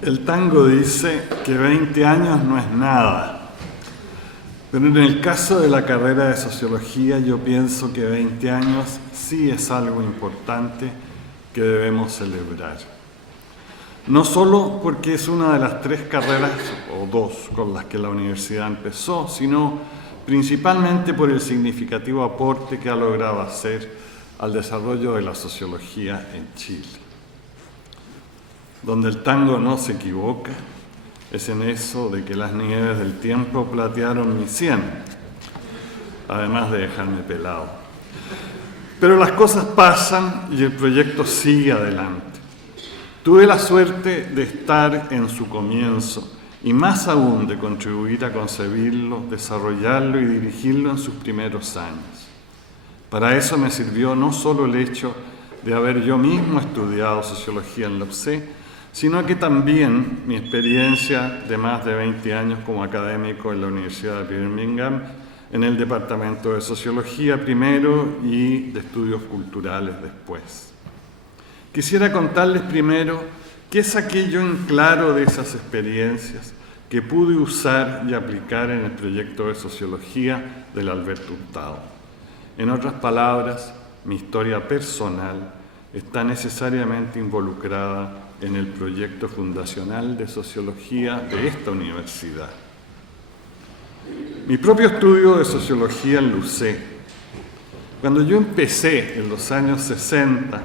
El tango dice que 20 años no es nada, pero en el caso de la carrera de sociología yo pienso que 20 años sí es algo importante que debemos celebrar. No solo porque es una de las 3 carreras, o 2, con las que la universidad empezó, sino principalmente por el significativo aporte que ha logrado hacer al desarrollo de la sociología en Chile. Donde el tango no se equivoca es en eso de que las nieves del tiempo platearon mi sien, además de dejarme pelado. Pero las cosas pasan y el proyecto sigue adelante. Tuve la suerte de estar en su comienzo y más aún de contribuir a concebirlo, desarrollarlo y dirigirlo en sus primeros años. Para eso me sirvió no solo el hecho de haber yo mismo estudiado sociología en la UPC, sino que también mi experiencia de más de 20 años como académico en la Universidad de Birmingham, en el Departamento de Sociología primero y de Estudios Culturales después. Quisiera contarles primero qué es aquello en claro de esas experiencias que pude usar y aplicar en el proyecto de sociología del Alberto Hurtado. En otras palabras, mi historia personal está necesariamente involucrada en el proyecto fundacional de sociología de esta universidad. Mi propio estudio de sociología en Lucé. Cuando yo empecé en los años 60,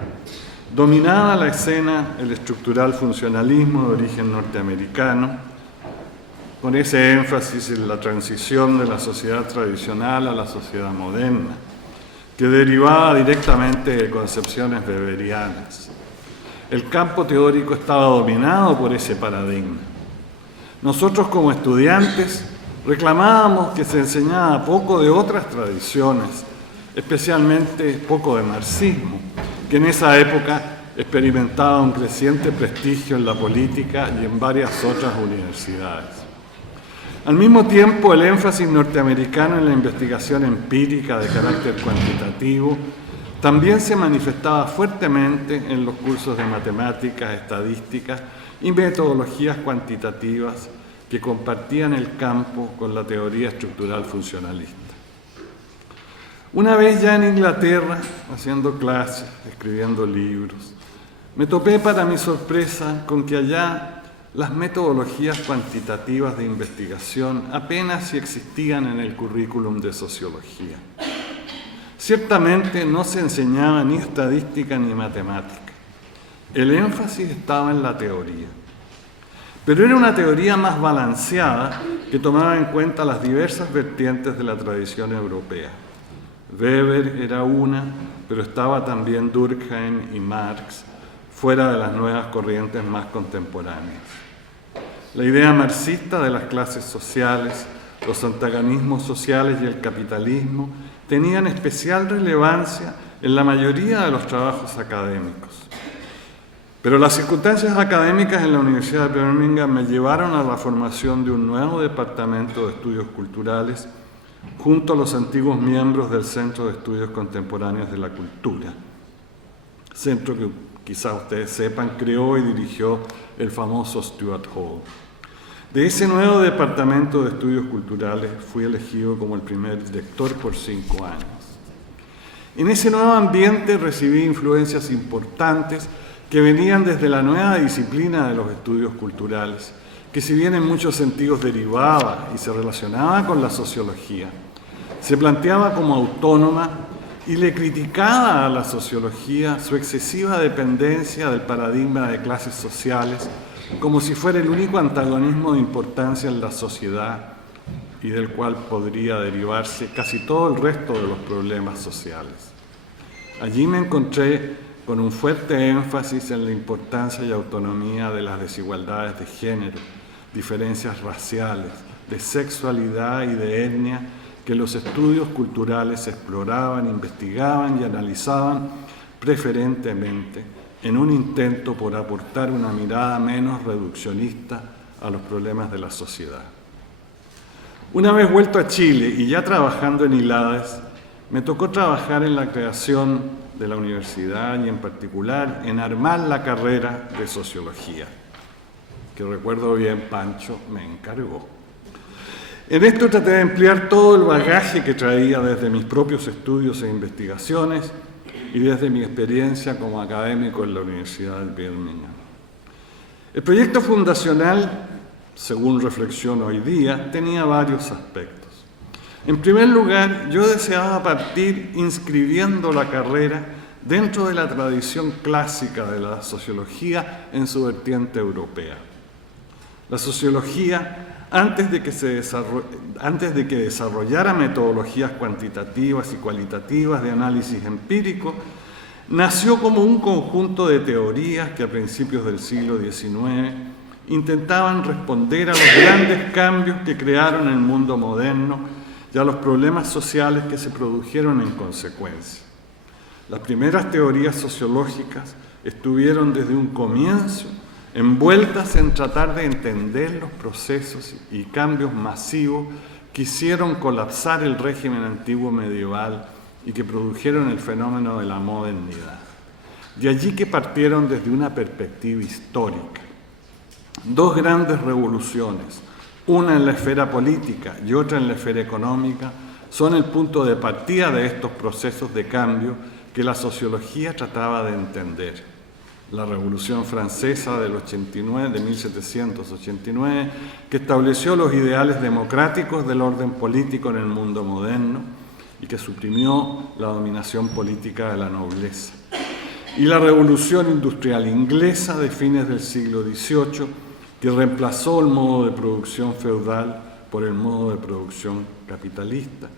dominaba la escena el estructural funcionalismo de origen norteamericano, con ese énfasis en la transición de la sociedad tradicional a la sociedad moderna, que derivaba directamente de concepciones weberianas. El campo teórico estaba dominado por ese paradigma. Nosotros como estudiantes reclamábamos que se enseñaba poco de otras tradiciones, especialmente poco de marxismo, que en esa época experimentaba un creciente prestigio en la política y en varias otras universidades. Al mismo tiempo, el énfasis norteamericano en la investigación empírica de carácter cuantitativo también se manifestaba fuertemente en los cursos de matemáticas, estadísticas y metodologías cuantitativas que compartían el campo con la teoría estructural funcionalista. Una vez ya en Inglaterra, haciendo clases, escribiendo libros, me topé para mi sorpresa con que allá las metodologías cuantitativas de investigación apenas si existían en el currículum de sociología. Ciertamente no se enseñaba ni estadística ni matemática. El énfasis estaba en la teoría. Pero era una teoría más balanceada que tomaba en cuenta las diversas vertientes de la tradición europea. Weber era una, pero estaba también Durkheim y Marx, fuera de las nuevas corrientes más contemporáneas. La idea marxista de las clases sociales, los antagonismos sociales y el capitalismo tenían especial relevancia en la mayoría de los trabajos académicos. Pero las circunstancias académicas en la Universidad de Birmingham me llevaron a la formación de un nuevo departamento de estudios culturales junto a los antiguos miembros del Centro de Estudios Contemporáneos de la Cultura, centro que quizás ustedes sepan, creó y dirigió el famoso Stuart Hall. De ese nuevo departamento de estudios culturales fui elegido como el primer director por 5 años. En ese nuevo ambiente recibí influencias importantes que venían desde la nueva disciplina de los estudios culturales, que si bien en muchos sentidos derivaba y se relacionaba con la sociología, se planteaba como autónoma y le criticaba a la sociología su excesiva dependencia del paradigma de clases sociales, como si fuera el único antagonismo de importancia en la sociedad y del cual podría derivarse casi todo el resto de los problemas sociales. Allí me encontré con un fuerte énfasis en la importancia y autonomía de las desigualdades de género, diferencias raciales, de sexualidad y de etnia que los estudios culturales exploraban, investigaban y analizaban preferentemente en un intento por aportar una mirada menos reduccionista a los problemas de la sociedad. Una vez vuelto a Chile y ya trabajando en ILADES, me tocó trabajar en la creación de la universidad y en particular en armar la carrera de sociología. que recuerdo bien Pancho me encargó. En esto traté de emplear todo el bagaje que traía desde mis propios estudios e investigaciones y desde mi experiencia como académico en la Universidad de Birmingham. El proyecto fundacional, según reflexiono hoy día, tenía varios aspectos. En primer lugar, yo deseaba partir inscribiendo la carrera dentro de la tradición clásica de la sociología en su vertiente europea. La sociología, antes de que desarrollara metodologías cuantitativas y cualitativas de análisis empírico, nació como un conjunto de teorías que a principios del siglo XIX intentaban responder a los grandes cambios que crearon el mundo moderno y a los problemas sociales que se produjeron en consecuencia. Las primeras teorías sociológicas estuvieron desde un comienzo envueltas en tratar de entender los procesos y cambios masivos que hicieron colapsar el régimen antiguo medieval y que produjeron el fenómeno de la modernidad. De allí que partieron desde una perspectiva histórica. Dos grandes revoluciones, una en la esfera política y otra en la esfera económica, son el punto de partida de estos procesos de cambio que la sociología trataba de entender. La Revolución Francesa de 1789, que estableció los ideales democráticos del orden político en el mundo moderno y que suprimió la dominación política de la nobleza. Y la Revolución Industrial Inglesa de fines del siglo XVIII, que reemplazó el modo de producción feudal por el modo de producción capitalista,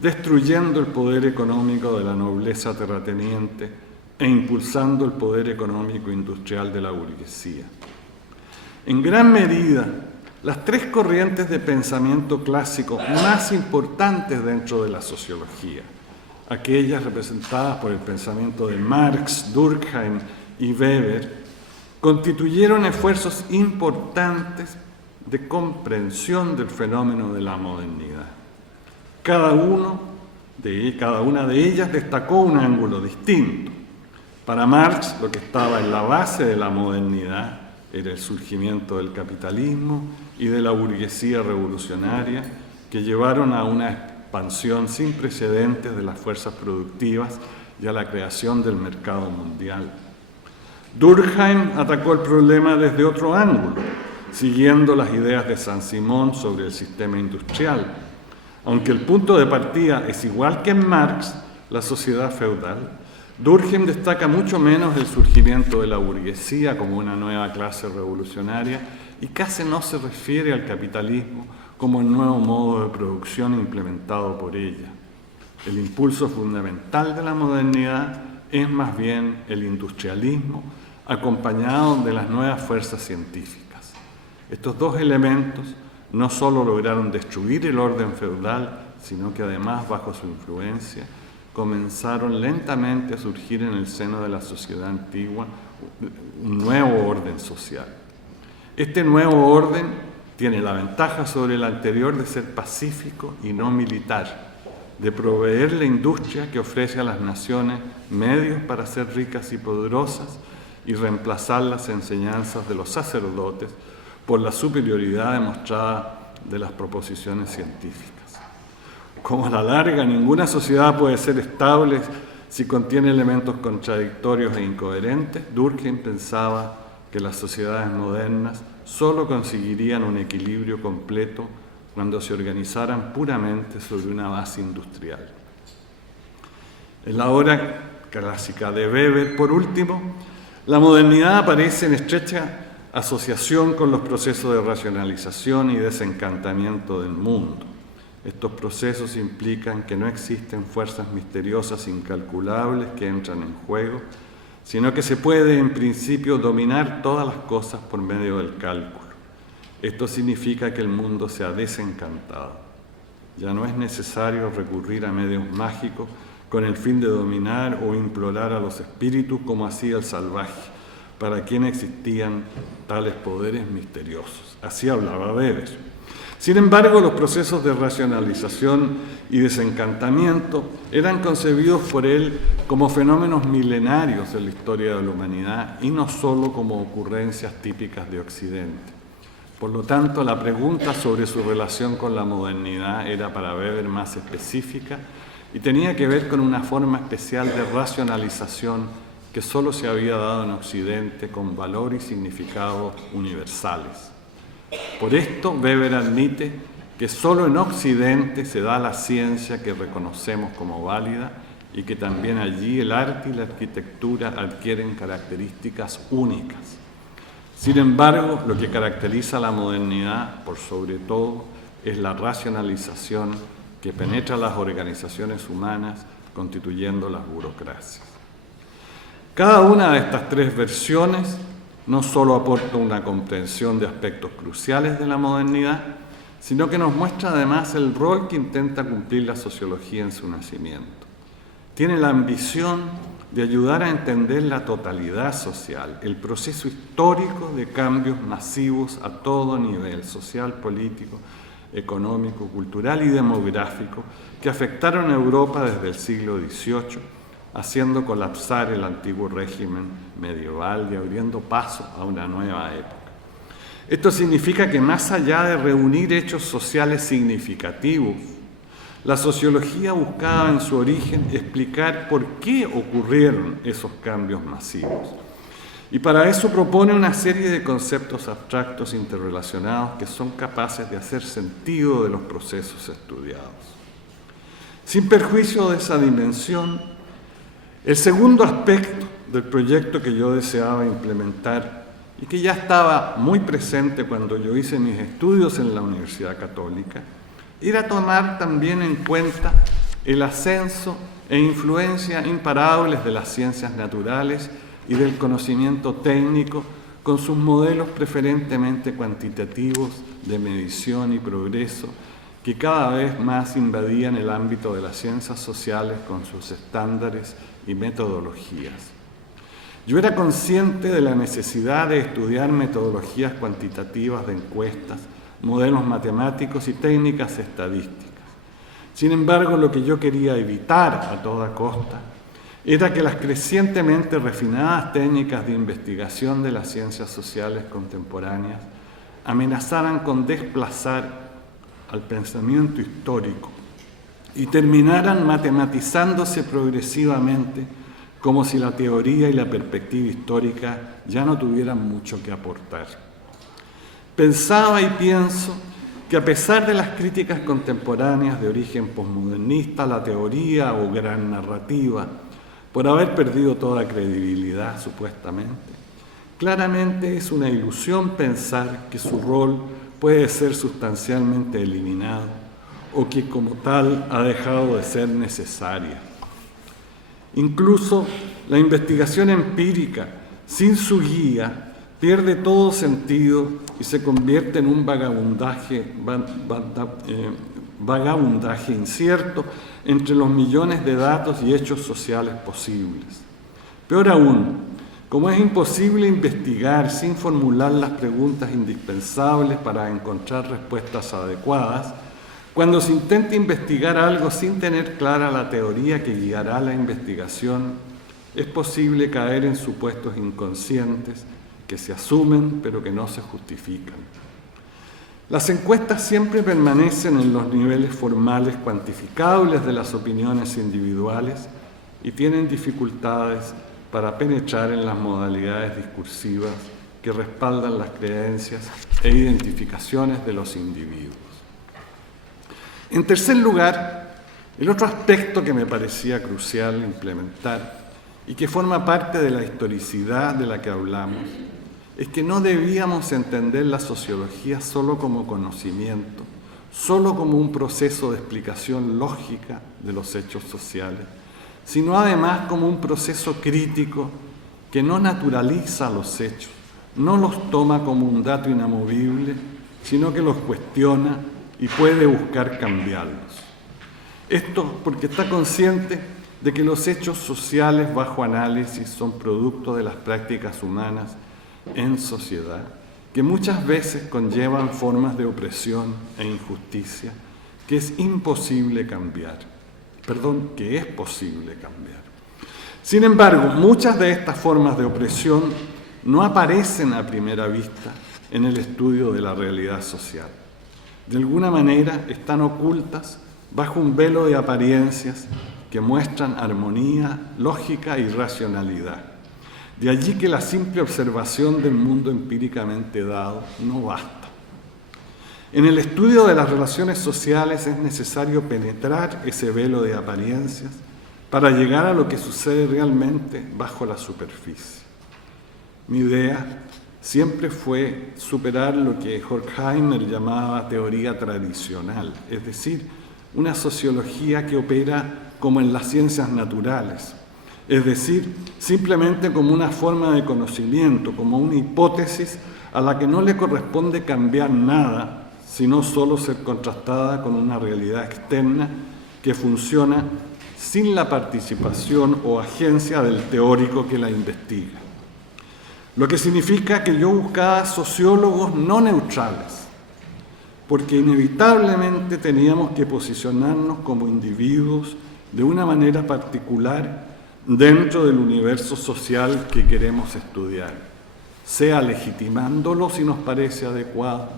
destruyendo el poder económico de la nobleza terrateniente e impulsando el poder económico industrial de la burguesía. En gran medida, las tres corrientes de pensamiento clásico más importantes dentro de la sociología, aquellas representadas por el pensamiento de Marx, Durkheim y Weber, constituyeron esfuerzos importantes de comprensión del fenómeno de la modernidad. Cada una de ellas destacó un ángulo distinto. Para Marx, lo que estaba en la base de la modernidad era el surgimiento del capitalismo y de la burguesía revolucionaria que llevaron a una expansión sin precedentes de las fuerzas productivas y a la creación del mercado mundial. Durkheim atacó el problema desde otro ángulo, siguiendo las ideas de Saint-Simon sobre el sistema industrial. Aunque el punto de partida es igual que en Marx, la sociedad feudal, Durkheim destaca mucho menos el surgimiento de la burguesía como una nueva clase revolucionaria y casi no se refiere al capitalismo como el nuevo modo de producción implementado por ella. El impulso fundamental de la modernidad es más bien el industrialismo acompañado de las nuevas fuerzas científicas. Estos dos elementos no solo lograron destruir el orden feudal, sino que además, bajo su influencia, comenzaron lentamente a surgir en el seno de la sociedad antigua un nuevo orden social. Este nuevo orden tiene la ventaja sobre el anterior de ser pacífico y no militar, de proveer la industria que ofrece a las naciones medios para ser ricas y poderosas y reemplazar las enseñanzas de los sacerdotes por la superioridad demostrada de las proposiciones científicas. Como a la larga ninguna sociedad puede ser estable si contiene elementos contradictorios e incoherentes, Durkheim pensaba que las sociedades modernas solo conseguirían un equilibrio completo cuando se organizaran puramente sobre una base industrial. En la obra clásica de Weber, por último, la modernidad aparece en estrecha asociación con los procesos de racionalización y desencantamiento del mundo. Estos procesos implican que no existen fuerzas misteriosas incalculables que entran en juego, sino que se puede, en principio, dominar todas las cosas por medio del cálculo. Esto significa que el mundo se ha desencantado. Ya no es necesario recurrir a medios mágicos con el fin de dominar o implorar a los espíritus como hacía el salvaje, para quien existían tales poderes misteriosos. Así hablaba Weber. Sin embargo, los procesos de racionalización y desencantamiento eran concebidos por él como fenómenos milenarios en la historia de la humanidad y no solo como ocurrencias típicas de Occidente. Por lo tanto, la pregunta sobre su relación con la modernidad era para Weber más específica y tenía que ver con una forma especial de racionalización que solo se había dado en Occidente con valor y significado universales. Por esto, Weber admite que solo en Occidente se da la ciencia que reconocemos como válida y que también allí el arte y la arquitectura adquieren características únicas. Sin embargo, lo que caracteriza la modernidad, por sobre todo, es la racionalización que penetra las organizaciones humanas, constituyendo las burocracias. Cada una de estas tres versiones no solo aporta una comprensión de aspectos cruciales de la modernidad, sino que nos muestra además el rol que intenta cumplir la sociología en su nacimiento. Tiene la ambición de ayudar a entender la totalidad social, el proceso histórico de cambios masivos a todo nivel, social, político, económico, cultural y demográfico, que afectaron a Europa desde el siglo XVIII, haciendo colapsar el antiguo régimen medieval y abriendo paso a una nueva época. Esto significa que más allá de reunir hechos sociales significativos, la sociología buscaba en su origen explicar por qué ocurrieron esos cambios masivos. Y para eso propone una serie de conceptos abstractos interrelacionados que son capaces de hacer sentido de los procesos estudiados. Sin perjuicio de esa dimensión, el segundo aspecto del proyecto que yo deseaba implementar y que ya estaba muy presente cuando yo hice mis estudios en la Universidad Católica, era tomar también en cuenta el ascenso e influencia imparables de las ciencias naturales y del conocimiento técnico con sus modelos preferentemente cuantitativos de medición y progreso que cada vez más invadían el ámbito de las ciencias sociales con sus estándares y metodologías. Yo era consciente de la necesidad de estudiar metodologías cuantitativas de encuestas, modelos matemáticos y técnicas estadísticas. Sin embargo, lo que yo quería evitar a toda costa era que las crecientemente refinadas técnicas de investigación de las ciencias sociales contemporáneas amenazaran con desplazar al pensamiento histórico y terminaran matematizándose progresivamente como si la teoría y la perspectiva histórica ya no tuvieran mucho que aportar. Pensaba y pienso que a pesar de las críticas contemporáneas de origen posmodernista, la teoría o gran narrativa, por haber perdido toda credibilidad supuestamente, claramente es una ilusión pensar que su rol puede ser sustancialmente eliminado o que como tal ha dejado de ser necesaria. Incluso la investigación empírica, sin su guía, pierde todo sentido y se convierte en un vagabundaje incierto entre los millones de datos y hechos sociales posibles. Peor aún, como es imposible investigar sin formular las preguntas indispensables para encontrar respuestas adecuadas, cuando se intenta investigar algo sin tener clara la teoría que guiará la investigación, es posible caer en supuestos inconscientes que se asumen pero que no se justifican. Las encuestas siempre permanecen en los niveles formales cuantificables de las opiniones individuales y tienen dificultades para penetrar en las modalidades discursivas que respaldan las creencias e identificaciones de los individuos. En tercer lugar, el otro aspecto que me parecía crucial implementar y que forma parte de la historicidad de la que hablamos es que no debíamos entender la sociología solo como conocimiento, solo como un proceso de explicación lógica de los hechos sociales, sino además como un proceso crítico que no naturaliza los hechos, no los toma como un dato inamovible, sino que los cuestiona y puede buscar cambiarlos. Esto porque está consciente de que los hechos sociales bajo análisis son producto de las prácticas humanas en sociedad, que muchas veces conllevan formas de opresión e injusticia que es posible cambiar. Sin embargo, muchas de estas formas de opresión no aparecen a primera vista en el estudio de la realidad social. De alguna manera están ocultas bajo un velo de apariencias que muestran armonía, lógica y racionalidad. De allí que la simple observación del mundo empíricamente dado no basta. En el estudio de las relaciones sociales es necesario penetrar ese velo de apariencias para llegar a lo que sucede realmente bajo la superficie. Mi idea siempre fue superar lo que Horkheimer llamaba teoría tradicional, es decir, una sociología que opera como en las ciencias naturales, es decir, simplemente como una forma de conocimiento, como una hipótesis a la que no le corresponde cambiar nada, sino solo ser contrastada con una realidad externa que funciona sin la participación o agencia del teórico que la investiga. Lo que significa que yo buscaba sociólogos no neutrales, porque inevitablemente teníamos que posicionarnos como individuos de una manera particular dentro del universo social que queremos estudiar, sea legitimándolo si nos parece adecuado,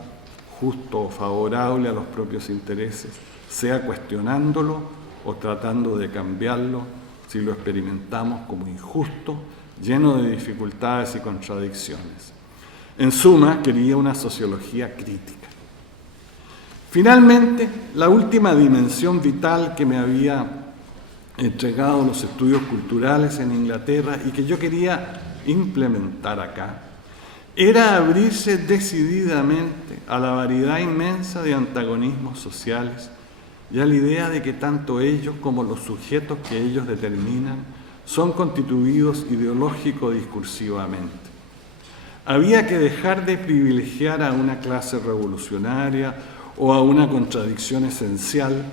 justo o favorable a los propios intereses, sea cuestionándolo o tratando de cambiarlo si lo experimentamos como injusto, lleno de dificultades y contradicciones. En suma, quería una sociología crítica. Finalmente, la última dimensión vital que me había entregado los estudios culturales en Inglaterra y que yo quería implementar acá, era abrirse decididamente a la variedad inmensa de antagonismos sociales y a la idea de que tanto ellos como los sujetos que ellos determinan son constituidos ideológico-discursivamente. Había que dejar de privilegiar a una clase revolucionaria o a una contradicción esencial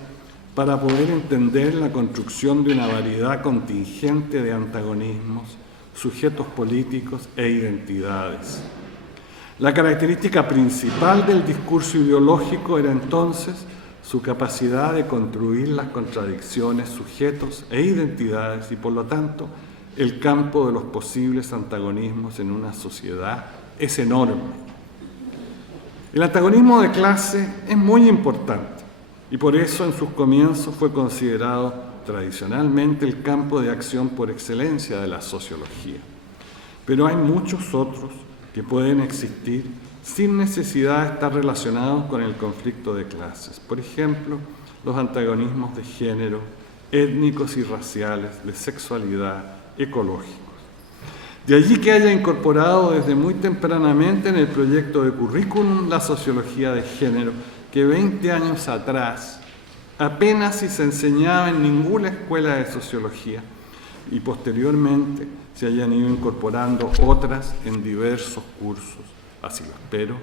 para poder entender la construcción de una variedad contingente de antagonismos, sujetos políticos e identidades. La característica principal del discurso ideológico era entonces su capacidad de construir las contradicciones, sujetos e identidades y, por lo tanto, el campo de los posibles antagonismos en una sociedad es enorme. El antagonismo de clase es muy importante y por eso en sus comienzos fue considerado tradicionalmente el campo de acción por excelencia de la sociología. Pero hay muchos otros que pueden existir sin necesidad de estar relacionados con el conflicto de clases. Por ejemplo, los antagonismos de género, étnicos y raciales, de sexualidad, ecológicos. De allí que haya incorporado desde muy tempranamente en el proyecto de currículum la sociología de género, que 20 años atrás apenas si se enseñaba en ninguna escuela de sociología y posteriormente se hayan ido incorporando otras en diversos cursos, así lo espero,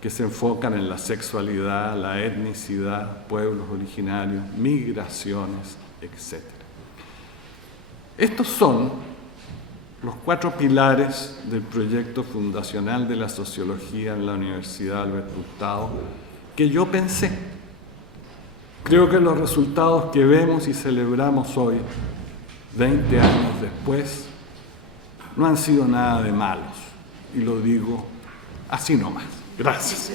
que se enfocan en la sexualidad, la etnicidad, pueblos originarios, migraciones, etc. Estos son los 4 pilares del proyecto fundacional de la sociología en la Universidad Albert Hurtado que yo pensé. Creo que los resultados que vemos y celebramos hoy, 20 años después, no han sido nada de malos. Y lo digo así nomás. Gracias.